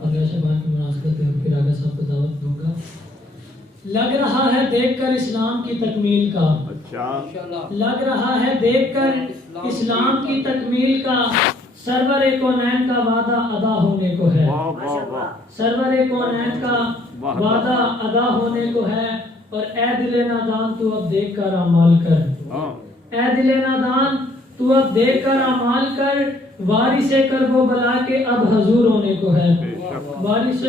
اگلا شبان کی مناسبت ہے پھر آگے صاحب کو دعوت دوں گا. لگ رہا ہے دیکھ کر اسلام کی تکمیل کا, لگ رہا ہے دیکھ کر اسلام کی تکمیل کا, سرور کونین کا وعدہ ادا ہونے کو ہے, سرور کونین کا وعدہ ادا ہونے کو ہے. اور اے دل نادان تو اب دیکھ کر اعمال کر, اے دل نادان تو اب دیکھ کر اعمال کر, وارث کرب و بلا کے اب حضور ہونے کو ہے, وارث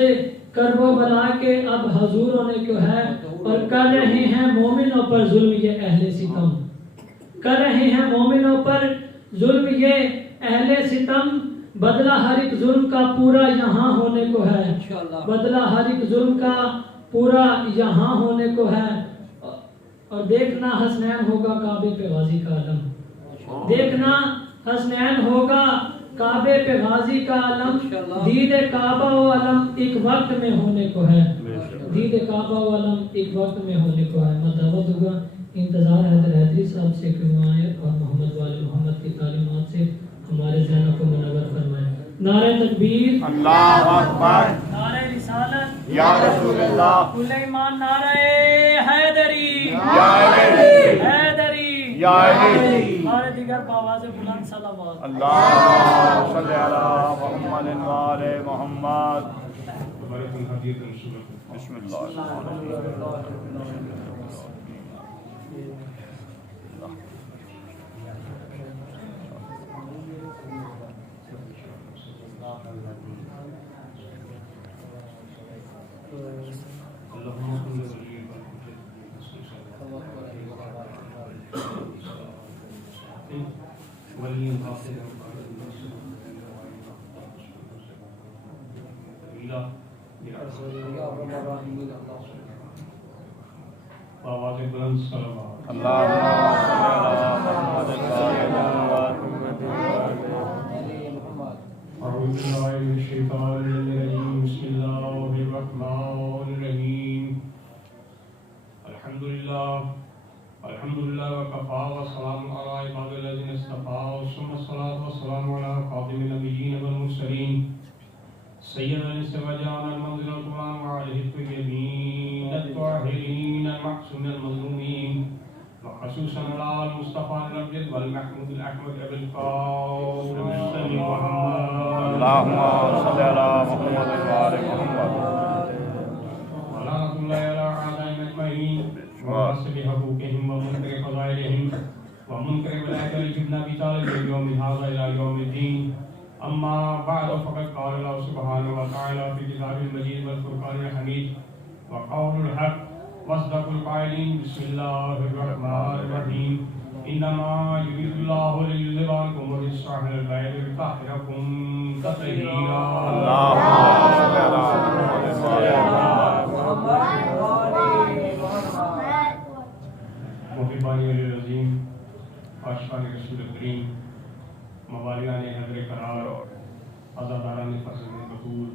کرب و بلا کے اب حضور ہونے کو ہے. اور کر رہے ہیں مومنوں پر ظلم یہ اہل ستم, کر رہے ہیں مومنوں پر ظلم یہ اہل ستم, بدلہ ہر ایک ظلم کا پورا یہاں ہونے کو ہے, بدلہ ہر ایک ظلم کا پورا یہاں ہونے کو ہے. اور دیکھنا حسنین ہوگا کعبے پہ غازی کا علم, دیکھنا حسنین ہوگا کعبے پہ غازی کا علم. دید کعبہ و علم ایک وقت میں ہونے کو ہے, دید کعبہ و علم ایک وقت میں ہونے کو ہے. میں دعوت ہوگا, انتظار حیدر حیدری صاحب سے کہ آیت اور محمد والد محمد کی تعلیمات سے ہمارے ذہنوں کو منور فرمائے. نعرہ تکبیر, اللہ اکبر, نعرہ رسالت یا رسول اللہ, کل ایمان, نعرہ حیدری, یا حیدری, حیدری, یا حیدری. اور دیگر باواز بلند صلوات. اللہم صلی علی محمد و آل محمد. بسم اللہ الرحمن الرحیم. آواز بلند صلوات. اللہم صلی علی محمد و آل محمد. اعوذ باللہ من الشیطان الرجیم. بسم اللہ الرحمن الرحیم. الحمدللہ وکفا وسلام علی عباد الذین اصطفى ثم الصلاة والسلام علی خاتم النبیین والمرسلین سیدنا وجعلنا المنزل القرآن وعليه الطيبين الطاهرين المعصومين المظلومين وخصوصا على المصطفى الأمجد والمحمود الأحمد أبي القاسم محمد. اللہم صلی علی محمد و آل محمد. ولعنة الله على أعدائهم أجمعين وغاصب حقوقهم ومنكر فضائلهم ومنكر ولاية ابن أبي طالب من يوم هذا إلى يوم الدين. اما بعد فقد قال الله سبحانه وتعالى في كتابه المجيد والفرقان الحميد وقول الحق واصدق القائلين. بسم الله الرحمن الرحيم. انما يريد الله ليذهب عنكم الرجس اهل البيت ويطهركم تطهيرا. اللہم صلی علی محمد و آل محمد. محبان علی العظیم, عاشقان رسول کریم, موالیان حضر قرار اور عزاداران فرزند بطول,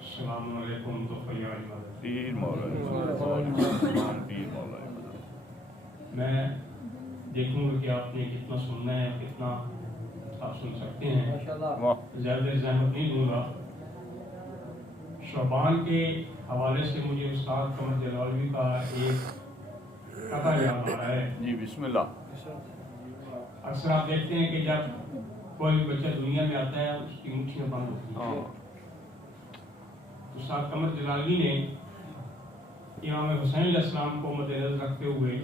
السلام علیکم. تو فیاض پیر مولانا پیر مولانا. میں دیکھوں گا کہ آپ نے کتنا سننا ہے, کتنا آپ سن سکتے ہیں. زیادہ زحمت نہیں دوں گا. شعبان کے حوالے سے مجھے استاد قمر جلالوی کا ایک قطع یاد آ رہا ہے. جی بسم اللہ. اکثر آپ دیکھتے ہیں کہ جب کوئی بچہ دنیا میں آتا ہے اس کی مٹھیاں بند ہوتی ہیں. استاد قمر جلالوی نے امام حسین علیہ السلام کو مد نظر رکھتے ہوئے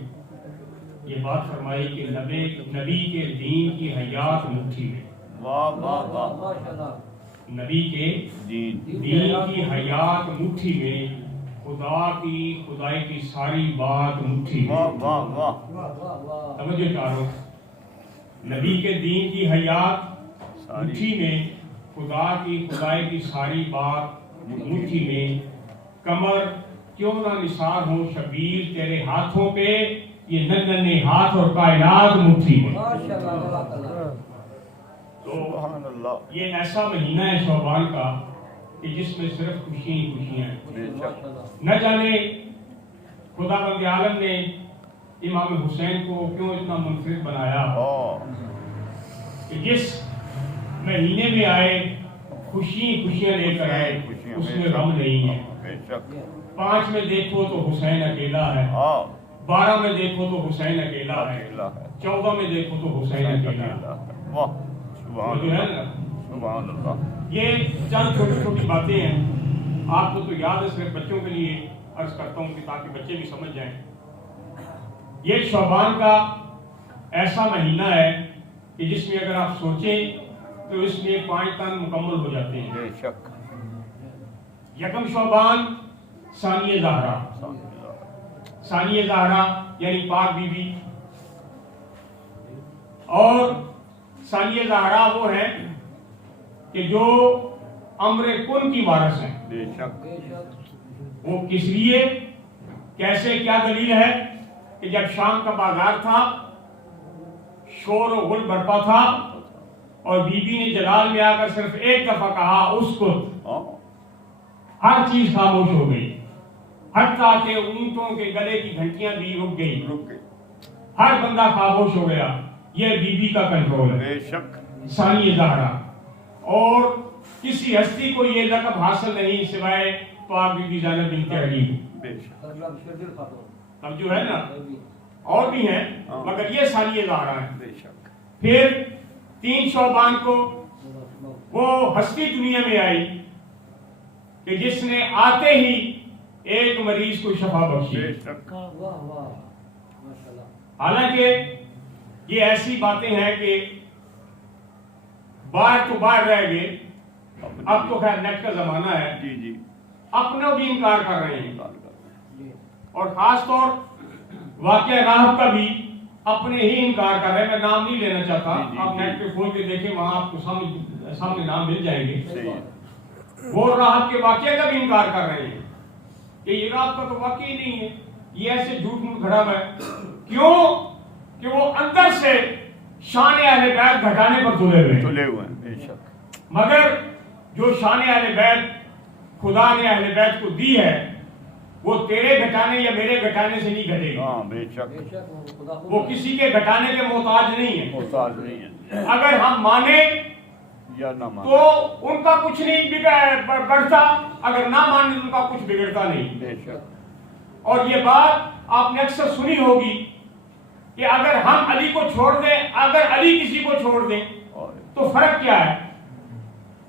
یہ بات فرمائی کہ نبی کے دین کی حیات مٹھی میں. واہ واہ واہ. نبی کے دین کی حیات مٹھی میں, خدا کی خدائی کی ساری بات مٹھی میں. واہ واہ واہ. توجہ چاروں, نبی کے دین کی حیات مٹھی میں, خدا کی خدائی کی ساری بات مٹھی میں. کمر کیوں نہ نثار ہو شبیر تیرے ہاتھوں پہ, یہ ننھے ہاتھ اور کائنات مٹھی میں. تو یہ ایسا مہینہ ہے شعبان کا کہ جس میں صرف خوشیاں ہی خوشیاں ہیں. نہ جانے خدا بند عالم نے امام حسین کو کیوں اتنا منفرد بنایا کہ جس مہینے میں آئے خوشیاں لے کر آئے، اس میں غم نہیں ہے۔ بے شک 5 میں دیکھو تو حسین اکیلا ہے، 12 میں دیکھو تو حسین اکیلا ہے، 14 میں دیکھو تو حسین اکیلا ہے۔ واہ سبحان اللہ سبحان اللہ۔ یہ چند چھوٹی چھوٹی باتیں ہیں، آپ کو تو یاد ہے، صرف بچوں کے لیے عرض کرتا ہوں کہ تاکہ بچے بھی سمجھ جائیں۔ یہ شعبان کا ایسا مہینہ ہے کہ جس میں اگر آپ سوچیں تو اس میں 5 تن مکمل ہو جاتے ہیں۔ بے شک یکم شعبان ثانیہ زہرا، ثانیہ زہرا یعنی پاک بی بی، اور ثانیہ زہرا وہ ہیں کہ جو امر کن کی وارث ہیں۔ بے شک وہ کس لیے، کیسے، کیا دلیل ہے کہ جب شام کا بازار تھا، شور و غل برپا تھا، اور بی بی نے جلال میں آ کر صرف ایک دفعہ کہا اسکت، ہر چیز خاموش ہو گئی، حتیٰ کہ اونٹوں کے گلے کی گھنٹیاں بھی رک گئی، ہر بندہ خاموش ہو گیا۔ یہ بی بی کا کنٹرول ہے، بے شک ثانیہ زہرا۔ اور کسی ہستی کو یہ لقب حاصل نہیں سوائے پاک بی بی زینب بنت علی۔ بے شک اب جو ہے نا اور بھی ہیں مگر یہ ثانیہ زہرا ہے۔ بے شک پھر 3 شعبان کو وہ ہستی دنیا میں آئی کہ جس نے آتے ہی ایک مریض کو شفا بخشی۔ بے شک حالانکہ یہ ایسی باتیں ہیں کہ باہر تو باہر رہ گئے، اب تو خیر نیٹ کا زمانہ ہے، جی جی اپنوں بھی انکار کر رہے ہیں، اور خاص طور واقعہ راہب کا بھی اپنے ہی انکار کر رہے ہیں۔ میں نام نہیں لینا چاہتا، آپ نیٹ پہ کھول کے دیکھیں، وہاں آپ کو سامنے نام مل جائیں گے۔ وہ راہب کے واقعے کا بھی انکار کر رہے ہیں کہ یہ راہب کا تو واقعی نہیں ہے، یہ ایسے جھوٹ موٹ گھڑا ہوا ہے۔ کیوں کہ وہ اندر سے شان اہل بیت گھٹانے پر تلے ہوئے ہیں۔ بے شک مگر جو شان اہل بیت خدا نے اہل بیت کو دی ہے وہ تیرے گھٹانے یا میرے گھٹانے سے نہیں گھٹے گی، بے شک وہ کسی کے گھٹانے کے محتاج نہیں ہے۔ محتاج نہیں ہے، اگر ہم مانیں یا نہ مانے تو ان کا کچھ نہیں بڑھتا، اگر نہ مانے تو ان کا کچھ بگڑتا نہیں۔ بے شک اور یہ بات آپ نے اکثر سنی ہوگی کہ اگر ہم علی کو چھوڑ دیں، اگر علی کسی کو چھوڑ دیں تو فرق کیا ہے؟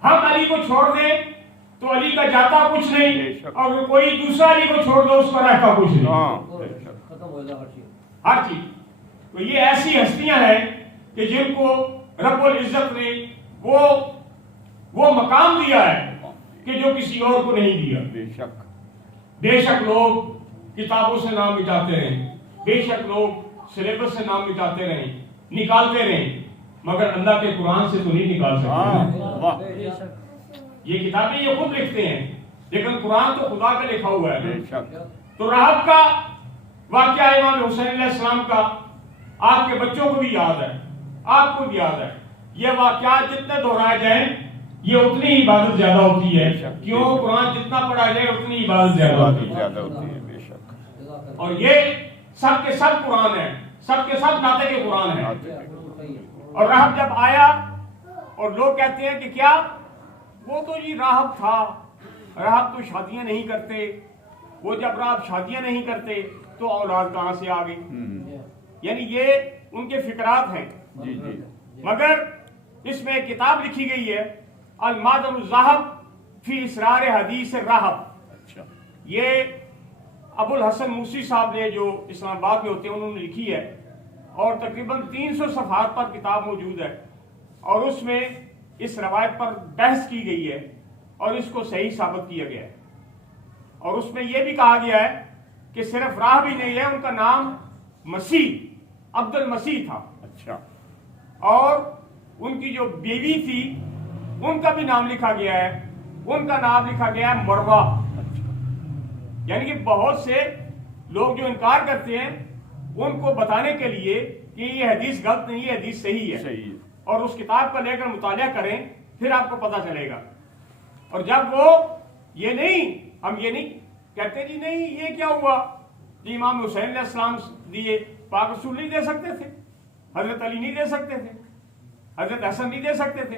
ہم علی کو چھوڑ دیں تو علی کا جاتا کچھ نہیں، اور کوئی دوسرا علی کو چھوڑ دو اس کا رہتا کچھ نہیں، ہر چیز۔ تو یہ ایسی ہستیاں ہیں کہ جن کو رب العزت نے وہ مقام دیا ہے کہ جو کسی اور کو نہیں دیا۔ بے شک بے شک لوگ کتابوں سے نام مٹاتے رہیں، بے شک لوگ سلیبس سے نام مٹاتے رہیں، نکالتے رہیں، مگر اللہ کے قرآن سے تو نہیں نکال سکتے۔ یہ کتابیں یہ خود لکھتے ہیں، لیکن قرآن تو خدا کا لکھا ہوا ہے۔ تو راہب کا واقعہ امام حسین علیہ السلام کا آپ کے بچوں کو بھی یاد ہے، آپ کو بھی یاد ہے۔ یہ واقعات جتنے دہرائے جائیں یہ اتنی ہی عبادت زیادہ ہوتی ہے، کیوں؟ قرآن جتنا پڑھا جائے اتنی عبادت زیادہ ہوتی ہے۔ بے شک اور یہ سب کے سب قرآن ہے، سب کے سب ناطق کے قرآن ہے۔ اور راہب جب آیا اور لوگ کہتے ہیں کہ کیا وہ تو جی راہب تھا، راہب تو شادیاں نہیں کرتے، وہ جب راہب شادیاں نہیں کرتے تو اولاد کہاں سے آ گئی؟ یعنی یہ ان کے فکرات ہیں۔ جی جی مگر اس میں ایک کتاب لکھی گئی ہے المادر الذہب فی اسرار حدیث راہب۔ اچھا یہ ابو الحسن موسی صاحب نے جو اسلام آباد میں ہوتے ہیں انہوں نے لکھی ہے، اور تقریباً 300 صفحات پر کتاب موجود ہے، اور اس میں اس روایت پر بحث کی گئی ہے اور اس کو صحیح ثابت کیا گیا ہے۔ اور اس میں یہ بھی کہا گیا ہے کہ صرف راہب ہی نہیں ہے، ان کا نام مسیح عبد المسیح تھا۔ اچھا اور ان کی جو بیوی تھی ان کا بھی نام لکھا گیا ہے، ان کا نام لکھا گیا ہے مروہ۔ یعنی کہ بہت سے لوگ جو انکار کرتے ہیں ان کو بتانے کے لیے کہ یہ حدیث غلط نہیں ہے، حدیث صحیح ہے، اور اس کتاب کو لے کر مطالعہ کریں پھر آپ کو پتہ چلے گا۔ اور جب وہ یہ نہیں، ہم یہ نہیں کہتے جی نہیں یہ کیا ہوا جی امام حسین علیہ السلام دیے، پاک رسول نہیں دے سکتے تھے، حضرت علی نہیں دے سکتے تھے، حضرت حسن نہیں دے سکتے تھے،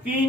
3,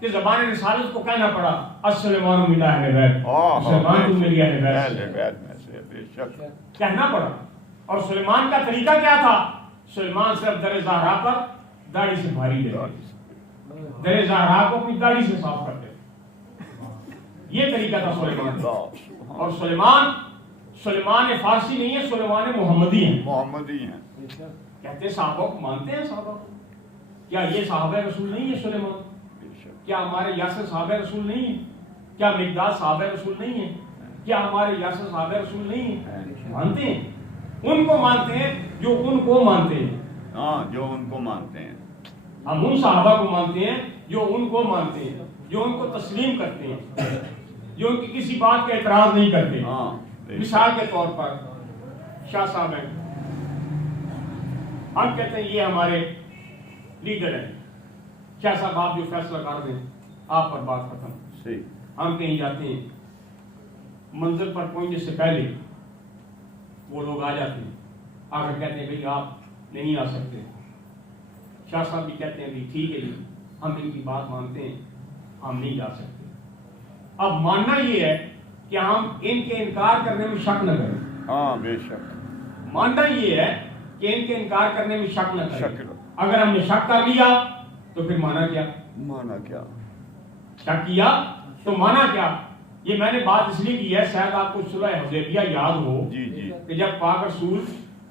کہ زبان رسالت کو کہنا پڑا السلمان من اہل بیت، سلیمان تو میری اہل بیت میں سے بے شک کہنا پڑا۔ اور سلیمان کا طریقہ کیا تھا؟ سلیمان صرف در زہرا پر داڑھی سے بھاری دے، در زہرا کو اپنی داڑھی سے صاف کرتے، یہ طریقہ تھا سلیمان کا۔ اور سلیمان فارسی نہیں ہے، سلیمان محمدی ہے، محمدی ہیں۔ کہتے صحابہ کو مانتے ہیں، صحابہ کو کیا یہ صحابہ رسول نہیں ہے سلیمان؟ کیا ہمارے یاسر صحابہ رسول نہیں ہیں؟ کیا مقداد صحابہ رسول نہیں ہیں؟ کیا ہمارے یاسر صحابہ رسول نہیں ہیں؟ مانتے ہیں، ان کو مانتے ہیں جو ان کو مانتے ہیں، ہاں جو ان کو مانتے ہیں۔ ہم ان صحابہ کو مانتے ہیں جو ان کو مانتے ہیں، جو ان کو تسلیم کرتے ہیں، جو ان کی کسی بات کا اعتراض نہیں کرتے۔ مثال کے طور پر شاہ صاحب ہیں، ہم کہتے ہیں یہ ہمارے لیڈر ہیں، شاہ صاحب آپ جو فیصلہ کر دیں آپ پر بات ختم۔ صحیح۔ ہم کہیں جاتے ہیں، منزل پر پہنچنے سے پہلے وہ لوگ آ جاتے ہیں، آ کر کہتے ہیں بھئی آپ نہیں آ سکتے۔ شاہ صاحب بھی کہتے ہیں بھی ٹھیک ہے جی، ہم ان کی بات مانتے ہیں، ہم نہیں جا سکتے۔ اب ماننا یہ ہے کہ ہم ان کے انکار کرنے میں شک نہ کریں، ہاں بے شک، ماننا یہ ہے کہ ان کے انکار کرنے میں شک نہ شک کریں۔ نہ۔ اگر ہم نے شک کر لیا تو پھر مانا کیا؟ مانا کیا؟ شک کیا تو مانا کیا؟ یہ میں نے بات اس لیے کی ہے، شاید آپ کو صلح حدیبیہ یاد ہو جی جی، کہ جب پاک رسول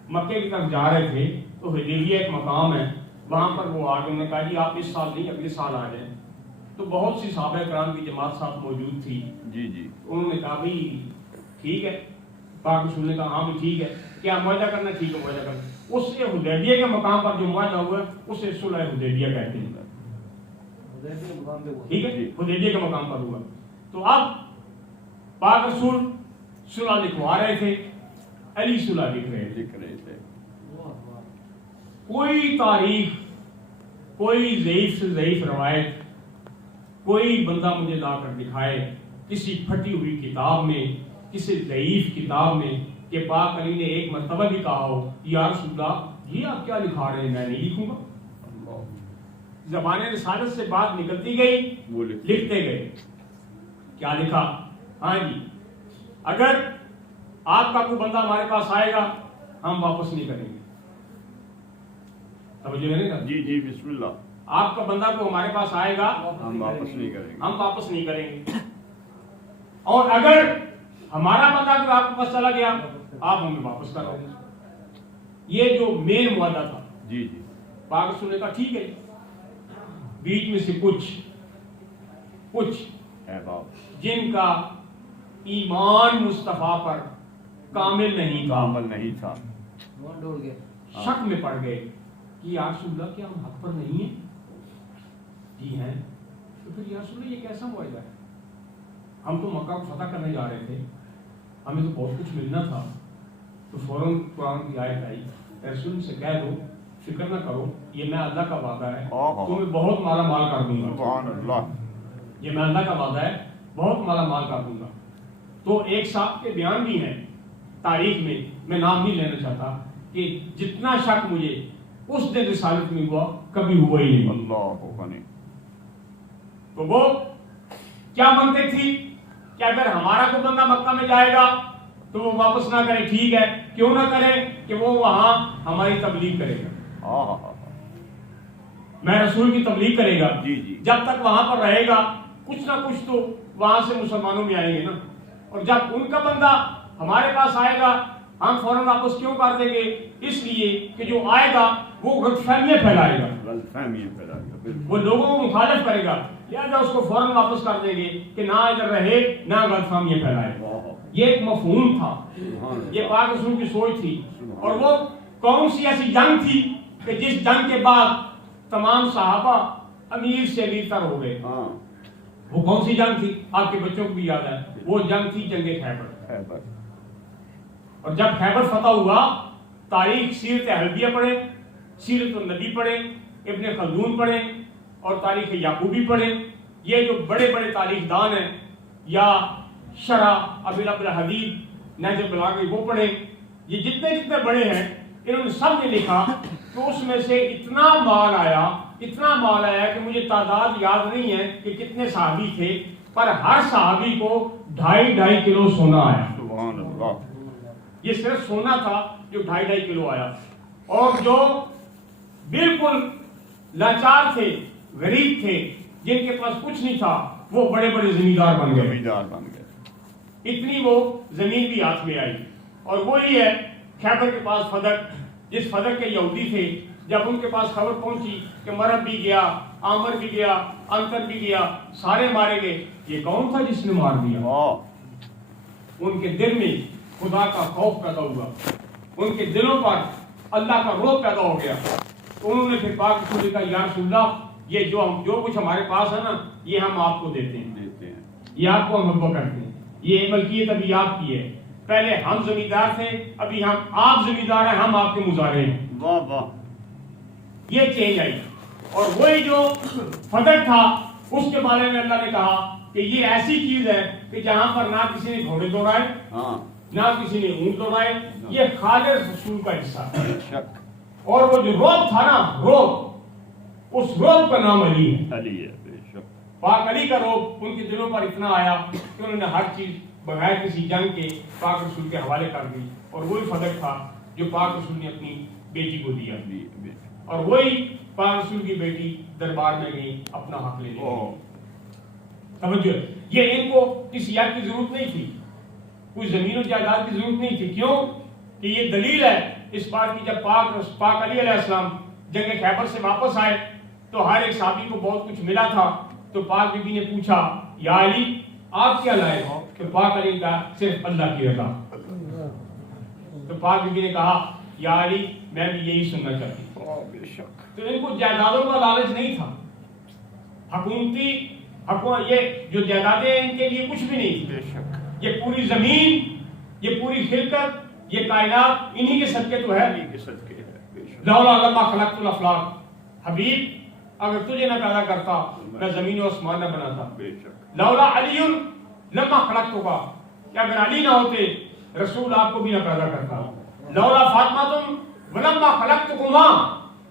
مکے کی طرف جا رہے تھے تو حدیبیہ ایک مقام ہے، وہاں پر وہ آگے انہوں نے کہا جی آپ اس سال نہیں اگلے سال آ جائیں۔ تو بہت سی صحابہ کرام کی جماعت صاحب موجود تھی، جی جی، انہوں نے کہا بھائی ٹھیک ہے، پاک رسول نے کہا ہاں بھی ٹھیک ہے، کیا معاہدہ کرنا؟ ٹھیک ہے معاہدہ کرنا۔ اس سے حدیبیہ کے مقام پر جو معاہدہ ہوا ہے اسے صلح حدیبیہ کہتے ہیں، ٹھیک ہے، حدیبیہ کے مقام پر ہوا۔ تو اب پاک رسول صلح لکھوا رہے تھے، علی صلح لکھ رہے تھے۔ کوئی تاریخ، کوئی ضعیف سے ضعیف روایت، کوئی بندہ مجھے لا کر دکھائے کسی پھٹی ہوئی کتاب میں، کسی ضعیف کتاب میں کہ پاک علی نے ایک مرتبہ بھی کہا ہو یا رسول اللہ یہ آپ کیا لکھا رہے ہیں، میں نہیں لکھوں گا۔ زبان رسالت سے بات نکلتی گئی، لکھتے گئے۔ کیا لکھا؟ ہاں جی، اگر آپ کا کوئی بندہ ہمارے پاس آئے گا ہم واپس نہیں کریں گے۔ توجہ نہیں کرتے؟ جی جی، بسم اللہ۔ آپ کا بندہ کو ہمارے پاس آئے گا ہم واپس نہیں کریں گے، ہم واپس نہیں کریں گے، اور اگر ہمارا بندہ کو آپ کے پاس چلا گیا آپ ہمیں واپس کرو۔ یہ جو مین معاہدہ تھا، جی جی، پاک رسول نے کہا ٹھیک ہے۔ بیچ میں سے کچھ احباب جن کا ایمان مصطفیٰ پر کامل نہیں تھا، عمل نہیں تھا، ڈول گیا۔ شک میں پڑ گئے کہ یا رسول اللہ کیا ہم حق پر نہیں ہیں؟ جی ہیں۔ تو پھر یا رسول اللہ یہ کیسا معاہدہ ہے؟ ہم تو مکہ کو فتح کرنے جا رہے تھے، ہمیں تو بہت کچھ ملنا تھا۔ تو فوراً قرآن کی آیت آئی، رسول سے کہہ دو فکر نہ کرو، یہ میں اللہ کا وعدہ ہے، تمہیں بہت مالا مال کر دوں گا۔ سبحان اللہ، یہ میں اللہ کا وعدہ ہے، بہت مالا مال کر دوں گا۔ تو ایک صاحب کے بیان بھی ہیں تاریخ میں نام نہیں لینا چاہتا، کہ جتنا شک مجھے اس دن رسالت میں ہوا کبھی ہوا ہی نہیں۔ اللہ غنی۔ تو وہ کیا منطق تھی کہ اگر ہمارا کوئی بندہ مکہ میں جائے گا تو وہ واپس نہ کرے، ٹھیک ہے، کیوں نہ کرے کہ وہ وہاں ہماری تبلیغ کرے گا، میں رسول کی تبلیغ کرے گا، جی جی، جب تک وہاں پر رہے گا کچھ نہ کچھ تو وہاں سے مسلمانوں میں آئیں گے نا، اور جب ان کا بندہ ہمارے پاس آئے گا ہم فوراً واپس کیوں کر دیں گے؟ اس لیے کہ جو آئے گا وہ غلط فہمیاں پھیلائے گا، غلط فہمیاں پھیلائے گا، بالکل، وہ لوگوں کو مخالف کرے گا، لہٰذا اس کو فوراً واپس کر دیں گے کہ نہ ادھر رہے نہ غلط فہمیاں پھیلائے۔ یہ ایک مفہوم تھا، یہ پاک رسول کی سوچ تھی۔ اور وہ کون سی ایسی جنگ تھی کہ جس جنگ کے بعد تمام صحابہ امیر سے امیر تر ہو گئے؟ وہ کون سی جنگ تھی؟ آپ کے بچوں کو بھی یاد ہے، وہ جنگ تھی جنگ خیبر۔ اور جب خیبر فتح ہوا، تاریخ سیرت حلبیہ پڑھیں، سیرت النبی پڑھیں، ابن خلدون پڑھیں اور تاریخ یعقوبی پڑھیں، یہ جو بڑے بڑے تاریخ دان ہیں، یا شرح ابی الحدید نہج البلاغہ وہ پڑھیں، یہ جتنے بڑے ہیں انہوں نے سب نے لکھا کہ اس میں سے اتنا مال آیا اتنا مال آیا کہ مجھے تعداد یاد نہیں ہے کہ کتنے صحابی تھے، پر ہر صحابی کو 2.5 کلو سونا آیا. سبحان اللہ. یہ صرف سونا تھا جو 2.5 کلو آیا. اور جو بالکل لاچار تھے، غریب تھے، جن کے پاس کچھ نہیں تھا، وہ بڑے بڑے زمیندار بن گئے. زمیندار بن گئے. اتنی وہ زمین بھی ہاتھ میں آئی. اور وہی ہے خیبر کے پاس فدق، جس فدق کے یہودی تھے، جب ان کے پاس خبر پہنچی کہ مرب بھی گیا، عامر بھی گیا، انتر بھی گیا، سارے مارے گئے، یہ کون تھا جس نے مار دیا؟ ان کے دل میں خدا کا خوف پیدا ہوا، ان کے دلوں پر اللہ کا روب پیدا ہو گیا. تو انہوں نے پھر پاک رسول نے کہا یا رسول اللہ، یہ جو کچھ ہمارے پاس ہے نا، یہ ہم آپ کو دیتے ہیں، یہ آپ کو ہم حبہ کرتے ہیں. یہ ملکیت ابھی آپ کی ہے. پہلے ہم زمیندار تھے، ابھی آپ زمیندار ہیں، ہم آپ کے مزارع ہیں. واہ واہ. یہ چینج آئی. اور وہی جو فدق تھا، اس کے بارے میں اللہ نے کہا کہ یہ ایسی چیز ہے کہ جہاں پر نہ کسی نے گھوڑے دوڑائے، نہ کسی نے اونٹ دوڑائے، یہ خالص رسول کا حصہ ہے. اور وہ جو روب تھا نا، روب، اس روب کا نام علی ہے. علی ہے. بے شک. پاک علی کا روب ان کے دلوں پر اتنا آیا کہ انہوں نے ہر چیز بغیر کسی جنگ کے پاک رسول کے حوالے کر دی. اور وہی فدق تھا جو پاک رسول نے اپنی بیٹی کو دیا. اور وہی پاک رسول کی بیٹی دربار میں گئی اپنا حق لینے کے لیے. سمجھو، یہ ان کو کسی یاد کی ضرورت نہیں تھی، کوئی زمین و جائیداد کی ضرورت نہیں تھی. کیوں کہ یہ دلیل ہے اس بات کی، جب پاک علی علیہ السلام جنگ خیبر سے واپس آئے تو ہر ایک صحابی کو بہت کچھ ملا تھا. تو پاک بی بی نے پوچھا یا علی آپ کیا لائے ہو؟ کہ پاک علی نے کہا صرف اللہ کی رضا. تو پاک بی بی نے کہا یا علی میں بھی یہی سننا چاہتی ہوں. تو ان کو جائیدادوں کا لالچ نہیں تھا. یہ جو جائیدادیں ان کے لیے کچھ بھی نہیں تھی. یہ پوری زمین، یہ پوری خلقت، یہ کائنات انہی کے صدقے تو ہے. لولا لما خلقت الافلاق، حبیب اگر تجھے نہ پیدا کرتا میں زمین و آسمان نہ بناتا. لولا علی لما خلقتک، کہ اگر علی نہ ہوتے رسول آپ کو بھی نہ پیدا کرتا. لولا فاطمہ ولما خلقتکما،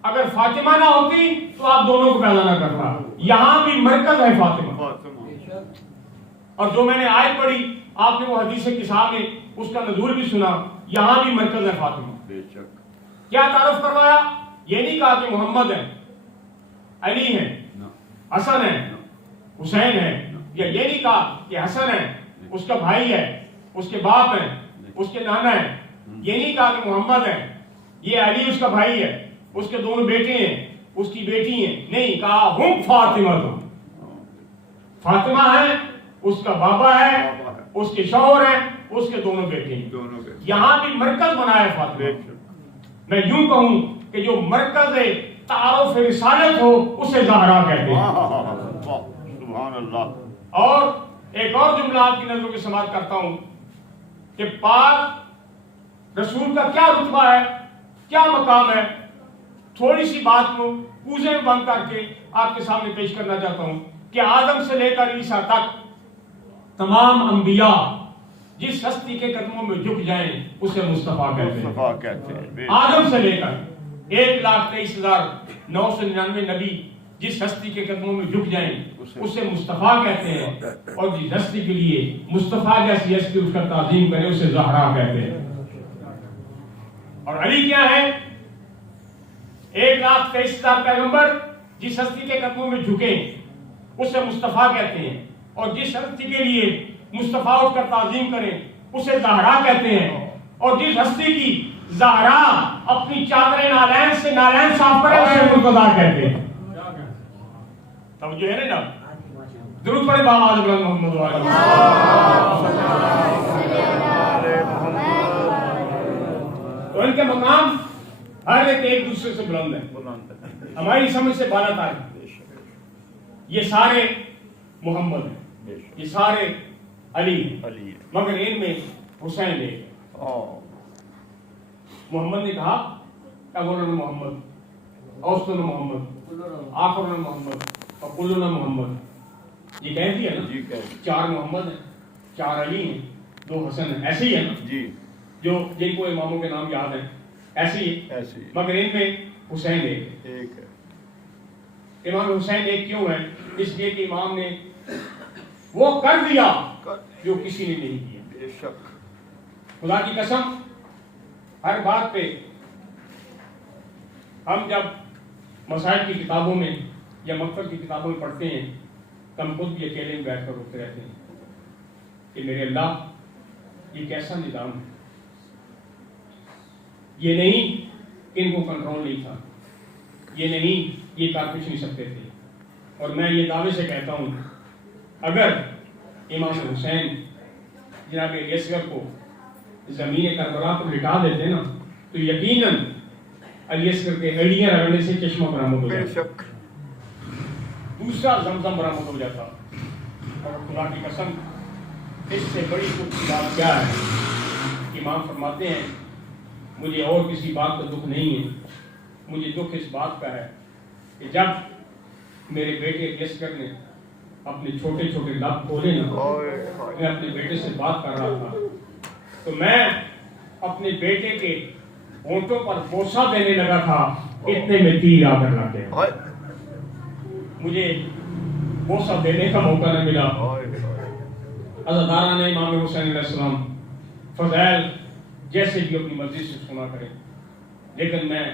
اگر فاطمہ نہ ہوتی تو آپ دونوں کو پیدا نہ کرتا. یہاں بھی مرکز ہے فاطمہ. اور جو میں نے آیت پڑھی، آپ نے وہ حدیث کسا میں اس کا نزول بھی سنا، یہاں بھی مرکز ہے فاطمہ. کیا تعارف کروایا؟ یہ نہیں کہا کہ محمد ہے، علی ہے، حسن ہے، حسین ہے. یہ نہیں کہا کہ حسن ہے، اس کا بھائی ہے، اس کے باپ ہے، اس کے نانا ہے. یہ نہیں کہا کہ محمد ہے، یہ علی اس کا بھائی ہے، اس کے دونوں بیٹے ہیں، اس کی بیٹی ہیں. نہیں کہا ہم فاطمہ، تو فاطمہ ہے، اس کا بابا ہے، اس کے شوہر ہیں، اس کے دونوں بیٹے ہیں. یہاں بھی مرکز بنایا ہے فاطمہ. میں یوں کہوں کہ جو مرکز تعارف رسالت ہو اسے زہرا کہتے ہیں. سبحان اللہ. اور ایک اور جملہ آپ کی نظروں کے سماعت کرتا ہوں کہ پاک رسول کا کیا رتبہ ہے، کیا مقام ہے. تھوڑی سی بات کو کوزے میں بند کر کے آپ کے سامنے پیش کرنا چاہتا ہوں کہ آدم سے لے کر عیسیٰ تک تمام انبیاء جس ہستی کے قدموں میں جھک جائیں اسے مصطفیٰ کہتے ہیں. آدم سے لے کر 1,23,999 نبی جس ہستی کے قدموں میں جھک جائیں اسے مصطفیٰ کہتے ہیں. اور جس ہستی کے لیے مصطفیٰ جیسی ہستی اس کا تعظیم کرے اسے زہرا کہتے ہیں. اور علی کیا ہے؟ 1,23,000 پیغمبر جس ہستی کے قدموں میں جھکیں اسے مصطفیٰ کہتے ہیں. اور جس ہستی کے لیے مصطفیٰ اس کا تعظیم کریں اسے زہرا کہتے ہیں. اور جس ہستی کی زہرا اپنی چادر نالین سے نالین صاف کرے اسے مرتضیٰ کہتے ہیں. توجہ ہے نا؟ درود پڑھے بآواز بلند محمد وعلی تو ان کے مقام ہر ایک دوسرے سے بلند ہے، ہماری سمجھ سے بالا تر ہے. یہ سارے محمد ہیں، یہ سارے علی ہیں، مگر ان میں حسین ہے. محمد نے کہا اولنا محمد، اوسطنا محمد، آخرنا محمد اور کلنا محمد. یہ کہہ دیا نا، 4 محمد ہیں، 4 علی ہیں، 2 حسن ہیں. ایسے ہی ہے نا جو جن کو اماموں کے نام یاد ہیں، ایسے ہی مگر ان میں حسین ایک ہے. امام حسین ایک کیوں ہے؟ اس لیے کہ امام نے وہ کر دیا جو کسی نے نہیں کیا. بے شک. خدا کی قسم ہر بات پہ ہم جب مسائل کی کتابوں میں یا مکتب کی کتابوں میں پڑھتے ہیں تو ہم خود بھی اکیلے میں بیٹھ کر روتے رہتے ہیں کہ میرے اللہ یہ کیسا نظام ہے. یہ نہیں کہ ان کو کنٹرول نہیں تھا، یہ نہیں یہ کر کچھ نہیں سکتے تھے. اور میں یہ دعوے سے کہتا ہوں اگر امام حسین جناب علی اصغر کو زمین کربلا پر لٹا دیتے نا تو یقیناً علی اصغر کے ہڈیاں رگڑنے سے چشمہ برآمد ہو بے جاتا، شک. دوسرا زمزم برآمد ہو جاتا. اور خدا کی قسم اس سے بڑی کچھ بات کیا ہے؟ امام فرماتے ہیں مجھے اور کسی بات کا دکھ نہیں ہے، مجھے دکھ اس بات کا ہے کہ جب میرے بیٹے علی اصغر نے اپنے چھوٹے چھوٹے لب کھولے نا، میں اپنے بیٹے سے بات کر رہا تھا تو میں اپنے بیٹے کے ہونٹوں پر بوسہ دینے لگا تھا، اتنے میں تیر آ کر لگ گیا. مجھے بوسہ دینے کا موقع نہ ملا. عزاداران امام حسین علیہ السلام فضائل جیسے بھی اپنی مرضی سے سنا کریں، لیکن میں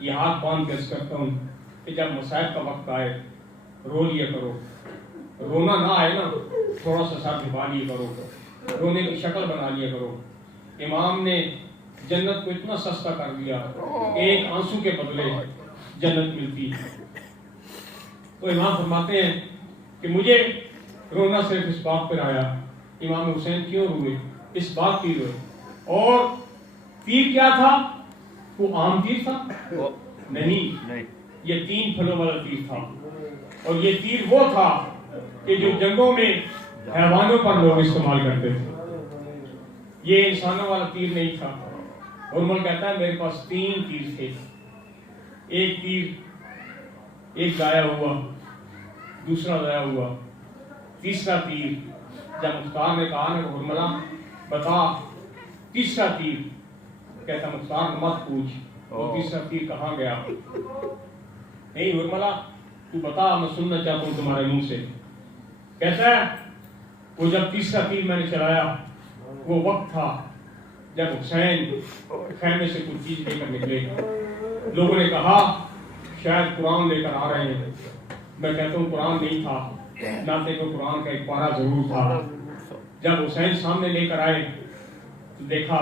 یہ ہاتھ باندھ کے عرض کرتا ہوں کہ جب مصائب کا وقت آئے رو لیا کرو. رونا نہ آئے نا تھوڑا سا ساتھ دبا لیا کرو، رونے کی شکل بنا لیا کرو. امام نے جنت کو اتنا سستا کر دیا، ایک آنسو کے بدلے جنت ملتی ہے. تو امام فرماتے ہیں کہ مجھے رونا صرف اس بات پر آیا امام حسین کیوں روئے، اس بات کی روئے. اور تیر کیا تھا؟ وہ عام تیر تھا؟ نہیں، یہ 3 پھلوں والا تیر تھا. اور یہ تیر وہ تھا کہ جو جنگوں میں حیوانوں پر لوگ استعمال کرتے تھے، یہ انسانوں والا تیر نہیں تھا. اور مل کہتا ہے میرے پاس 3 تیر تھے. ایک تیر ایک ضائع ہوا، دوسرا ضائع ہوا، تیسرا تیر جب مختار نے کہا نا حرملہ بتا تیسرا تیر، کہتا مختار مت پوچھ وہ تیسرا تیر کہاں گیا. نہیں حرملہ تو بتا، میں سننا چاہتا ہوں تمہارے منہ سے. کہتا ہے وہ جب تیسرا تیر میں نے چلایا وہ وقت تھا جب حسین خیمے سے کچھ چیز لے کر نکلے. لوگوں نے کہا شاید قرآن لے کر آ رہے ہیں. میں کہتا ہوں قرآن نہیں تھا، ناطق قرآن کا ایک پارہ ضرور تھا. جب حسین سامنے لے کر آئے تو دیکھا،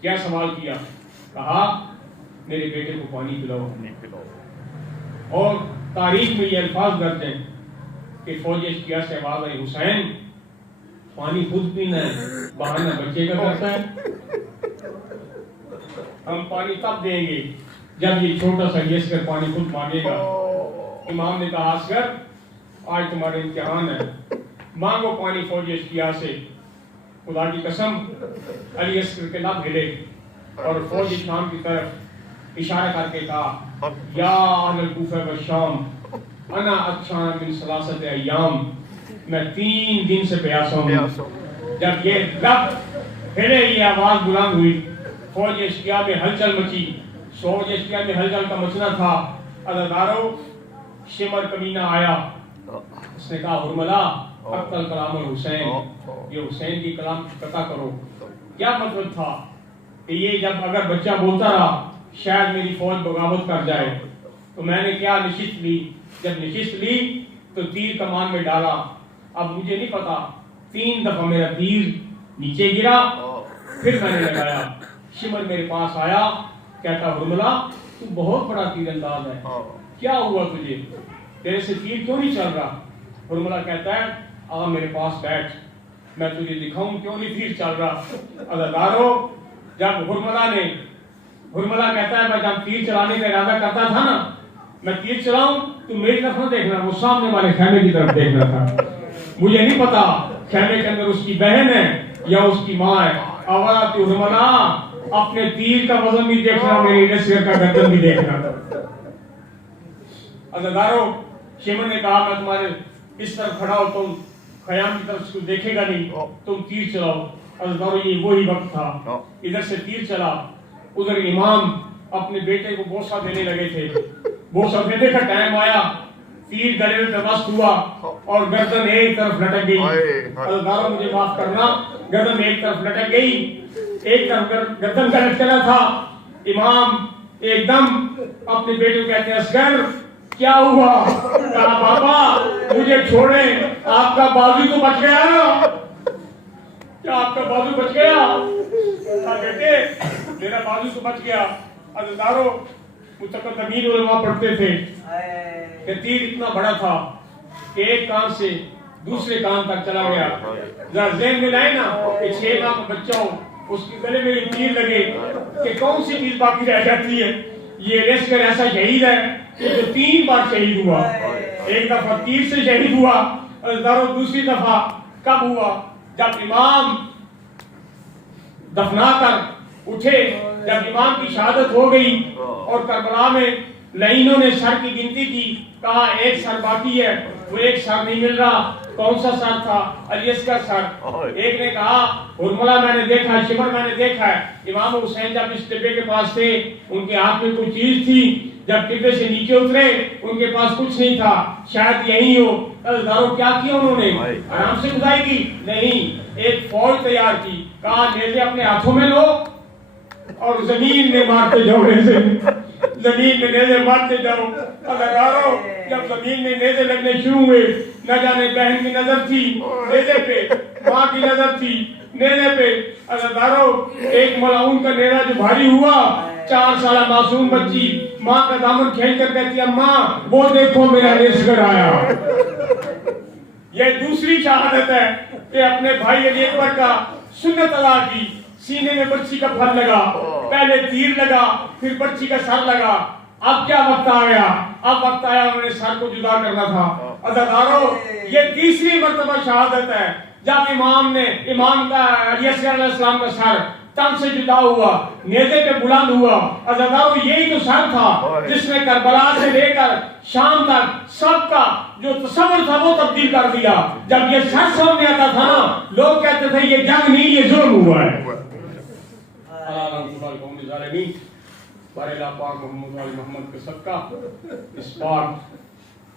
کیا سوال کیا؟ کہا میرے بیٹے کو پانی پلاؤ. اور تاریخ میں یہ الفاظ درج ہیں کہ فوج اشکیا سے آواز آئی حسین پانی خود پینا ہے، بہانہ بچے کا کرتا ہے. ہم پانی تب دیں گے جب یہ چھوٹا سا علی اصغر پانی خود مانگے گا. امام نے کہا اصغر آج تمہارے امتحان ہے، مانگو پانی فوج اشکیا سے. خدا کی قسم علی اصغر کے لب ہلے اور فوج شام کی طرف اشارہ کر کے کہا یا اہل الکوفہ والشام انا اچھان من ثلاثت ایام، میں 3 دن سے پیاسا ہوں. جب یہ لب ہلے یہ آواز بلند ہوئی، فوج اشکیا میں ہلچل مچی. فوج اشکیا میں ہلچل کا مچنا تھا. عزادارو شمر کمینہ آیا، اس نے کہا حرملہ اقتل کلام الحسین، یہ حسین کی کلام قطع کرو. کیا مطلب تھا کہ یہ جب اگر بچہ بولتا رہا شاید میری فوج بغاوت کر جائے. تو میں نے کیا نشست لی، جب نشست لی تو تیر کمان میں ڈالا. اب مجھے نہیں پتا 3 دفعہ میرا تیر نیچے گرا، پھر میں نے لگایا. شمر میرے پاس آیا، کہتا حرملہ تو بہت بڑا تیر انداز ہے، کیا ہوا تجھے، تیرے سے تیر کیوں نہیں چل رہا؟ حرملہ کہتا ہے آ میرے پاس بیٹھ، میں تجھے دکھاؤں کیوں نہیں تیر چل رہا. عزادارو جب حرملہ کہتا ہے میں جب تیر چلانے کا ارادہ کرتا تھا نا، میں تیر چلاؤں تو میری طرف نہ دیکھنا، وہ سامنے والے خیمے کی طرف دیکھنا تھا. مجھے نہیں پتا خیمے کے اندر اس کی بہن ہے یا اس کی ماں ہے. اولا تو حرملہ اپنے تیر کا وزن بھی دیکھنا، میری نصیر کا گردن بھی دیکھنا. عزادارو شمر نے کہا میں تمہارے اس طرف کھڑا ہوتا ہوں، خیام کی طرف سے کوئی دیکھے گا نہیں، تم تیر چلاؤ. عزادارو یہ وہی وقت تھا، ادھر سے تیر چلا، ادھر امام اپنے بیٹے کو بوسہ دینے لگے تھے. وہ سمجھنے کا ٹائم آیا، تیر گلے میں پیوست ہوا اور گردن ایک طرف لٹک گئی. عزیزانو مجھے معاف کرنا، گردن ایک طرف لٹک گئی، ایک طرف گردن کا لٹکنا تھا. امام ایک دم اپنے بیٹے کو کہتے ہیں اصغر کیا ہوا؟ کہا بابا مجھے چھوڑیں، آپ کا بازو تو بچ گیا. کیا آپ کا بازو بچ گیا؟ کہا بیٹے میرا بازو تو بچ گیا. عزیزانو متقدمین علماء پڑھتے تھے کہ تیر اتنا بڑا تھا کہ ایک کان سے دوسرے کان تک چلا گیا. ذرا ذہن میں لائے نا کہ 6 ماہ کا بچہ ہو، اس کے گلے میں تیر لگے کہ کون سی چیز باقی رہ جاتی ہے؟ یہ لشکر ایسا شہید ہے کہ جو 3 بار شہید ہوا. ایک دفعہ تیر سے شہید ہوا، دوسری دفعہ کب ہوا؟ جب امام دفنا کر اٹھے، جب امام کی شہادت ہو گئی اور کربلا میں لعینوں نے سر کی گنتی کی، کہا ایک سر باقی ہے، وہ ایک سر نہیں مل رہا. کون سا سر تھا؟ علی اصغر سر. ایک نے کہا ہرملہ میں نے دیکھا ہے، شمر میں نے دیکھا ہے. امام حسین جب اس ڈبے کے پاس تھے ان کے ہاتھ میں کوئی چیز تھی، جب ڈبے سے نیچے اترے ان کے پاس کچھ نہیں تھا، شاید یہی ہو. عزیزانو کیا کیا انہوں نے؟ آرام سے گزاری کی؟ نہیں، ایک فوج تیار کی. کہا نیزے اپنے ہاتھوں میں لو اور زمین میں مارتے جاؤ، نیزے زمین میں نیزے مارتے جاؤ. عزیزانو جب زمین میں نیزے لگنے شروع ہوئے، نہ جانے بہن کی نظر تھی نیزے پہ، ماں کی نظر تھی نیزے پہ. عزیزانو ایک ملعون کا نیزہ جو بھاری ہوا، 4 سالہ معصوم بچی ماں کا دامن کھینچ کر کہتی ہے اماں وہ دیکھو میرا اصغر آیا. یہ دوسری شہادت ہے کہ اپنے بھائی علی اکبر کا سنت ادا کی. سینے میں برچھی کا پھل لگا، پہلے تیر لگا پھر برچھی کا سر لگا. اب کیا وقت آ گیا؟ اب وقت آیا انہوں نے سر کو جدا کرنا تھا. عزیزانو یہ تیسری مرتبہ شہادت ہے جب امام کا علی اصغر علیہ السلام کا سر تن سے جدا ہوا، نیزے پہ بلند ہوا. عزیزانو یہی تو سر تھا جس نے کربلا سے لے کر شام تک سب کا جو تصور تھا وہ تبدیل کر دیا. جب یہ سر سامنے آتا تھا نا، لوگ کہتے تھے یہ جنگ نہیں یہ ظلم ہوا ہے. محمد کا صدقہ، اس پاک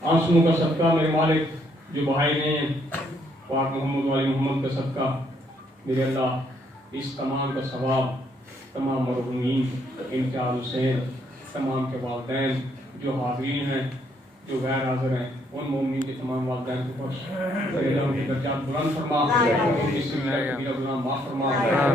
آنسوؤں کا صدقہ میرے مالک جو بھائی نے پاک محمد والی محمد کا صدقہ میرے اللہ اس تمام کا ثواب تمام مرحومین، امتیاز حسین، تمام کے والدین جو حاضرین ہیں جو غیر حاضر ہیں، ان مومنین کے تمام والدین کو بخش، میرے ان کے درجات بلند فرما، اس سے میرا کبیرہ گناہ معاف فرما،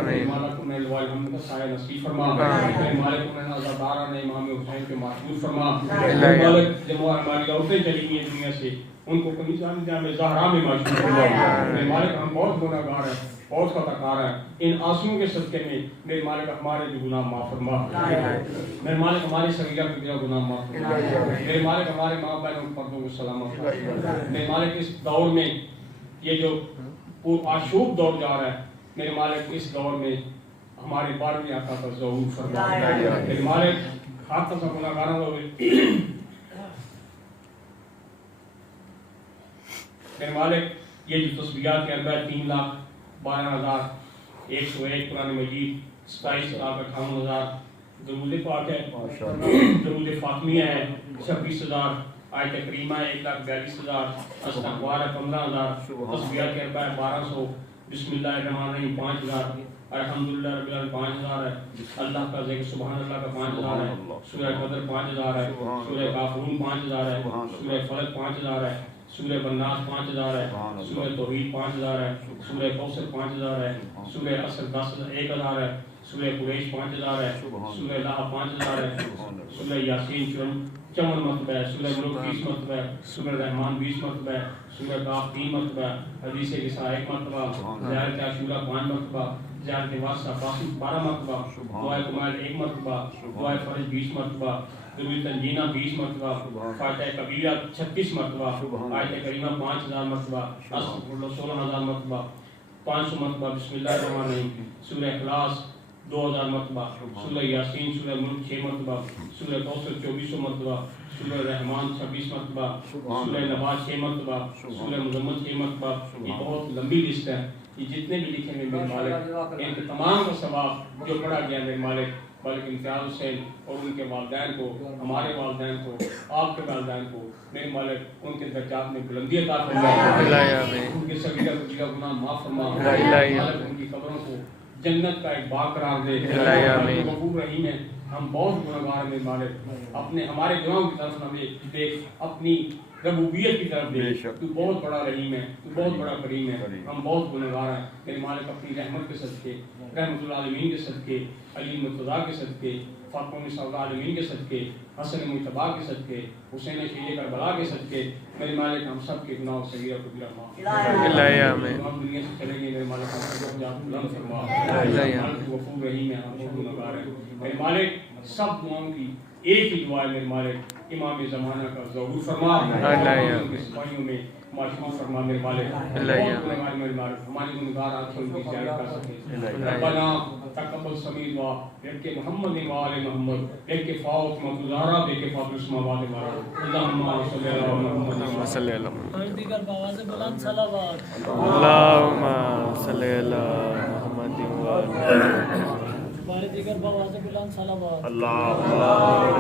میرے مالک انہیں لوائے الحمد کا سایہ نصیب فرما، میرے مالک انہیں عزاداران امام حسین کے محفوظ فرما. میرے مالک جب ہماری عورتیں چلی گئی دنیا سے ان کو کمی جامع زہرا میں معشوق فرما. میرے مالک ہم بہت گناہ گار ہیں، بہت خطا کار ہیں، ان آنسوؤں کے صدقے میں میرے مالک ہمارے جو گناہ معاف فرما. میرے مالک ہماری صغیرہ کبیرہ گناہ معاف فرما. میرے مالک ہمارے ماں بہنوں کے پردوں کو سلامت فرما. میرے مالک اس دور میں یہ جو آشوب دور جا رہا ہے، میرے مالک اس دور میں ہمارے 12ویں آقا کا ظہور فرما. میرے مالک خاص طور گناہ گاروں ہوئے میرے مالک یہ جو تسبیحات کے اندر 3,12,101 قرآن مجید، 27,58,000 درود پاک ہے، درود فاطمیہ ہے، 26,000 آیت کریمہ ہے، 1,42,000 استغفار ہے، 15,000 تسبیحات کے اندر 1,200 بسم اللہ الرحمن الرحیم 5,000 الحمدللہ رب العالمین 5,000 ہے، اللہ کا ذکر سبحان اللہ کا 5,000 ہے، سورہ قدر 5,000 ہے، سورہ کافرون 5,000 ہے، سورہ فلق 5,000 ہے، سورہ بناس 5,000 ہے، سورہ توحید 5,000 ہے، سورہ کوثر 5,000 ہے، سورہ عصر 1,000 ہے، سورہ قریش 5,000 ہے، سورہ لہب 5,000 ہے، سورہ یاسین 54 مرتبہ ہے، سورہ ملک 20 مرتبہ ہے، سورہ رحمان 20 مرتبہ ہے، سورہ کاف 3 مرتبہ ہے، حدیث نساء 1 مرتبہ، زیارت عاشورہ 5 مرتبہ، زیارت واسطہ 12 مرتبہ، دعائے کمائل 1 مرتبہ، دعائے فرج 20 مرتبہ، درود تنجینہ 20 مرتبہ، فاتحہ کبیرہ 36 مرتبہ، آیت کریمہ 5,000 مرتبہ، استغفراللہ 16,000 مرتبہ، 500 مرتبہ بسم اللہ الرحمن الرحیم، سورہ اخلاص 2,000 مرتبہ، سورہ یاسین، سورہ ملک 6 مرتبہ، سورہ کوثر 2400 مرتبہ، سورہ رحمان 26 مرتبہ، سورہ نبات 6 مرتبہ، سورہ مزمل 6 مرتبہ. یہ بہت لمبی لسٹ ہے. یہ جتنے بھی لکھے ہیں میرے مالک ان کے تمام کا ثواب جو پڑھا گیا میرے مالک ملک امتیاز حسین اور ان کے والدین کو ہمارے والدین کو آپ کے والدین کو میرے مالک ان کے درجات میں بلندی عطا فرما ان کے صغیرہ کبیرہ گناہ معاف فرما مالک ان کی قبروں کو جنت کا ایک باغ قرار دے غفور رحیم ہے ہم بہت گنہگار ہیں میرے مالک اپنے ہمارے گناہوں کی طرف ہمیں دیکھ اپنی ربوبیت کی طرف دیکھ تو بہت بڑا رحیم ہے تو بہت بڑا کریم ہے ہم بہت گنہگار ہیں میرے مالک اپنی رحمت کے صدقے رحمت العالمین کے صدقے علی مرتضیٰ کے صدقے فاطمہ نساء العالمین کے صدقے حسن مجتبیٰ کے صدقے حسین شہید کربلا کے صدقے میرے مالک ہم سب کے گناہ صغیرہ کبیرہ معاف ہم دنیا سے چلیں گے میرے مالک ہم سب کو بلند فرما مالک غفور رحیم ہے ہم بہت گنہگار ہیں میرے مالک سب دعاؤں کی ایک ہی دعا ہے میرے مالک امام زمانہ کا ظہور فرما کے سپاہیوں میں معشوق فرما میرے مالک بہت گنہگار میرے مالک ہماری گنہگار آنکھوں کی زیارت کر سکے ربنا تقبل سمیع دعا بیٹھ کے محمد وآل محمد بیٹھ کے فاطمہ گزارا بیٹھ کے فاطمہ السماوات والارض اللہم صلی اللہ علیہ محمد صلی اللہ اور دیگر بآواز بلند صلوات اللہم صلی اللہ محمد ہمارے دیگر بآواز بلند صلوات اللہ